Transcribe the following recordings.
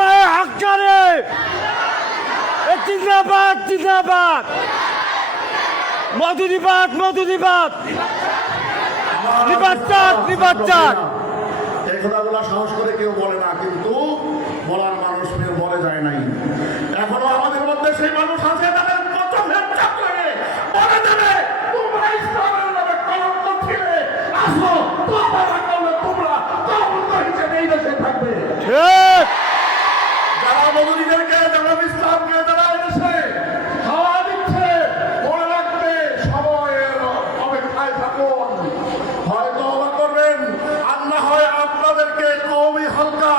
মায়ে হাক্কারে জিন্দাবাদ জিন্দাবাদ মধুনিবাদ মধুনিবাদ নিবাদ চাঁদ নিবাদ চাঁদ। এই কথাগুলো সাহস করে কেউ বলে না, কিন্তু বলার মানুষ বলে যায় নাই। এখনো আমাদের মধ্যে সেই মানুষ আছে তাদের কত ভেচ্চা করে বলে দেবে তোমরা ইসলামের নামে কলঙ্ক ছিলে আসো, তোমরা করলে তোমরা কলঙ্ক হিসেবে এই দেশে থাকবে। ঠিক যারা মজুরিদেরকে, যারা ইসলামকে, যারা এসে হাওয়া দিচ্ছে, মনে রাখবে সময়ের অপেক্ষায় থাকুন। হয়তো অবাক করবেন, আর না হয় আপনাদেরকে কওমি হালকা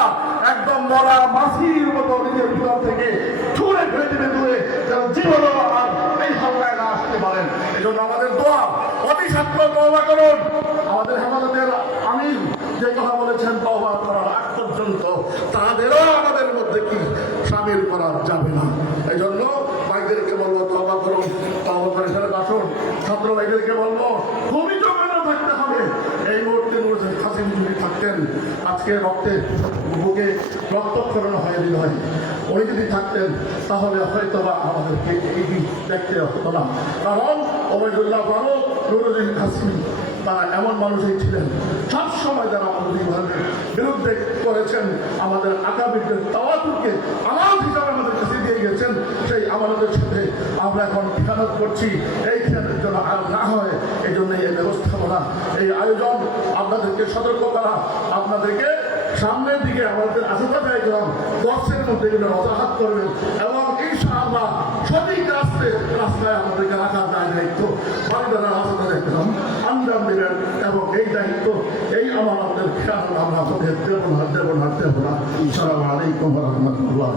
একদম মরা মাছির মতো নিজের ভিতর থেকে ছুঁড়ে ফেলে দেবে দূরে, যেন জীবনও আর এই হালকায় না আসতে পারেন। এই জন্য আমাদের দোয়া, অতি সত্য তওবা করুন। আমাদের হেফাজতের আমির যে কথা বলেছেন তওবা করার আগ পর্যন্ত তাদেরও আমাদের মধ্যে কি সামিল করা যাবে না। এই জন্য ভাইদেরকে বলবো তওবা করুন, তওবা করে ফেলে আসুন। ছাত্র ভাইদেরকে বলবো খুবই জমানো থাকতে হবে। এই মুহূর্তে খাসিম যদি থাকতেন আজকে রক্তে বুকে রক্তক্ষরণ হয়ে দিল হয়, উনি যদি থাকতেন তাহলে হয়তো বা আমাদেরকে এই দিন দেখতে হতো না। কারণ ওবায়দুল্লাহ ফারুক, নুরুদ্দিন কাসেমি তারা এমন মানুষই ছিলেন সবসময় যারা আমাদের বিরুদ্ধে করেছেন, আমাদের আগামীদের তাওয়াতুকে আমানত হিসাবে আমাদের কাছে দিয়ে গেছেন। সেই আমানতের সাথে আমরা এখন খেয়ানত করছি। এই খেয়ালের জন্য আর না হয় এই জন্য এই ব্যবস্থাপনা, এই আয়োজন, আপনাদেরকে সতর্ক করা, আপনাদেরকে সামনের দিকে আমাদের আশেপাশে একদম দশের মধ্যে এগুলো অজাহাত করবেন এবং ইনশাআল্লাহ সঠিক রাস্তায় আমাদেরকে রাখার দায়িত্ব পরিবারের আশেপাশে একদম আঞ্জাম দেবেন এবং এই দায়িত্ব, এই আমাদের খেয়াল আমরা দেব না। আসসালামু আলাইকুম ওয়া রাহমাতুল্লাহ।